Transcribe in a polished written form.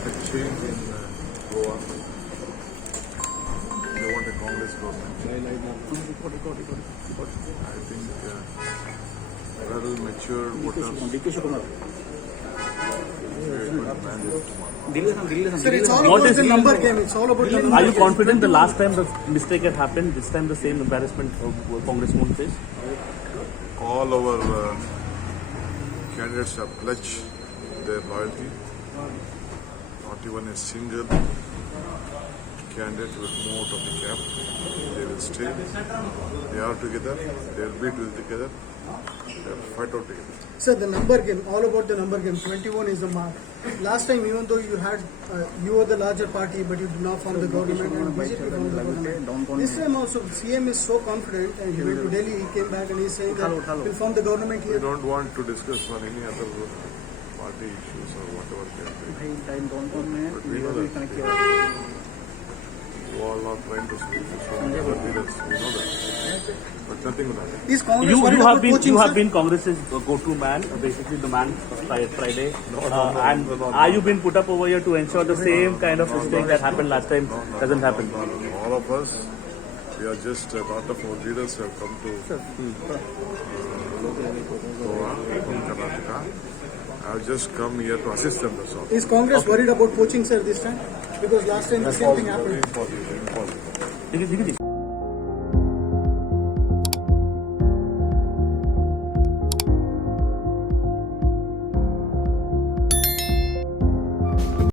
want a change in Goa. They want a Congress government. I think well matured voters. Shivakumar. Sir, it's all about the number game. It's all about the number. Are you confident the last time the mistake had happened, this time the same embarrassment Congress won't face? All our candidates have pledged their loyalty. Not even a single candidate will move out of the camp. They will stay. They are together. They will be together. They will fight out together. Sir, the number game, all about the number game. 21 is the mark. Last time, even though you had, you were the larger party, but you did not form the government, and BJP formed the government. This time also, CM is so confident, and he went to Delhi, he came back and he's saying that he'll form the government here. We don't want to discuss on any other party issues or whatever they are doing. But we know that you all are trying to speak to so many other leaders. We know that. But nothing will happen. Is Congress worried about poaching, you have sir? been Congress's go-to man, basically the man Friday. And are you been put up over here to ensure the same kind of mistake that happened last time doesn't happen? All of us, we are just a lot of our leaders have come to Goa from Karnataka. I have just come here to assist them, that's all. Is Congress worried about poaching, sir, this time? Because last time the same thing happened. Impossible.